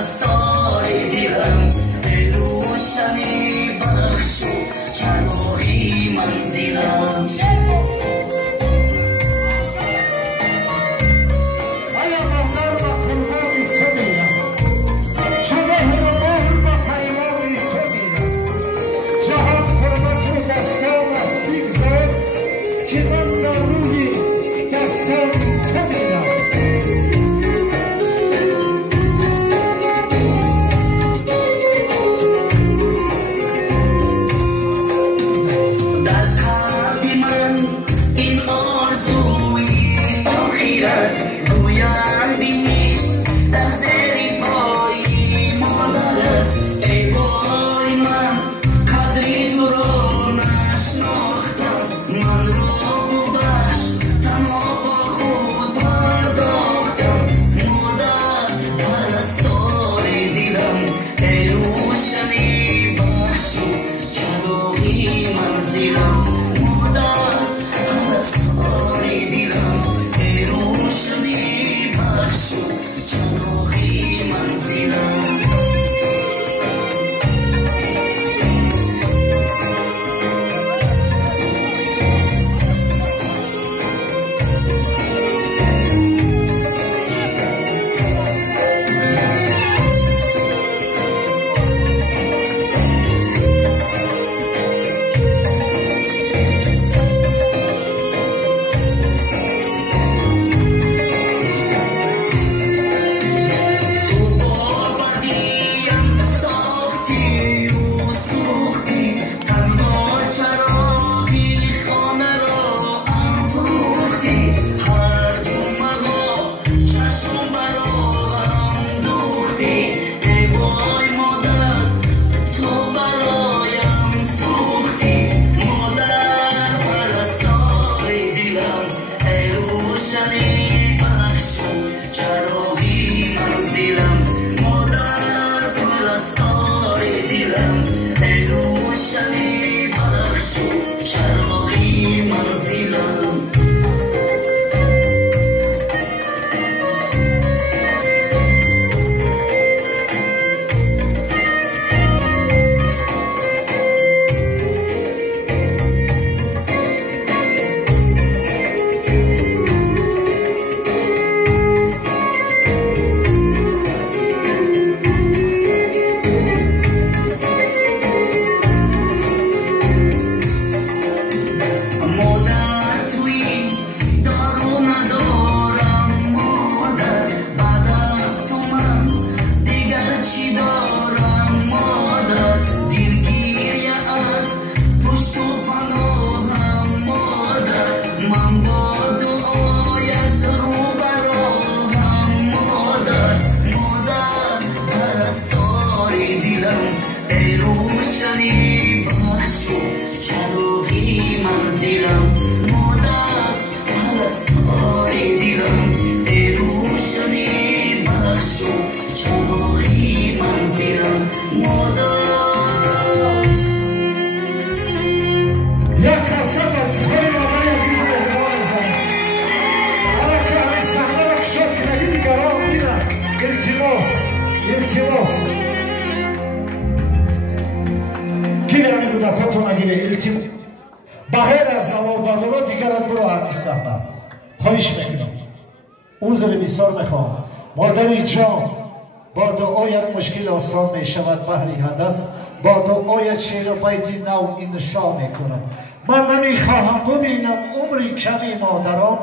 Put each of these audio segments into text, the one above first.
پرستار دیدم ای روشنی بخش و چراغی منزلم بغیر از هوابردارا دیگران برو همین صحنه خواهش میکنم عذر بسیار میخوام مادری جان با دعایت مشکل آسان میشود بهری هدف با دعایت شعر و بیتی نو انشا میکنم من نمیخواهم ببینم عمری کمی مادران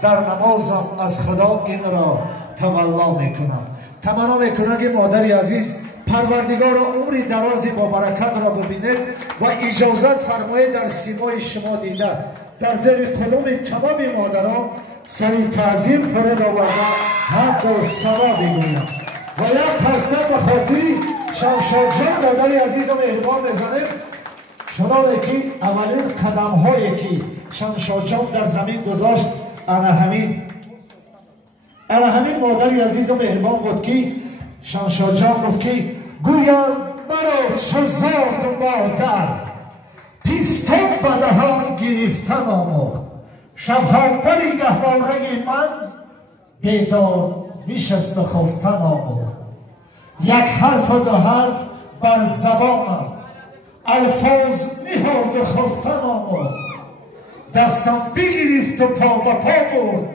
در نمازم از خدا این را تولا میکنم تمنا میکنم که مادری عزیز پروردگار عمری درازی با برکت را ببینه و اجازت فرمایه در سیمای شما دیده در زیر قدم تمام مادران سری تعظیم فرد آورده حمد و ثنا بگویم و یک ترسم به خاطری شمشاد جان مادری عزیز و مهربان میزنیم چنانه که اولین قدم هایی که شمشاد جان در زمین گذاشت انا همین مادری عزیز و مهربان بود که شمشاد جان گفت که گویم مرا چه زاد مادر پیستان به دهان گرفتن آموخت شبها بری گهواره من بیدار نشست خفتن آموخت یک حرف و دو حرف بر زبانم الفاظ نهاد خفتن آمد دستم بگرفت و پا به پا برد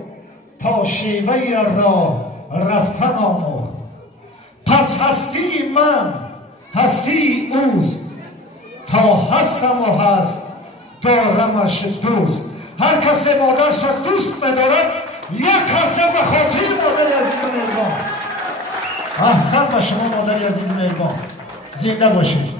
تا شیوه را رفتن آمد پس هستی من هستی اوست تا هستم و هست دارمش دوست هر کس مادرش دوست می‌دارد یک قسم به خاطر مادر عزیز مهربان احسن به شما مادر عزیز مهربان زنده باشید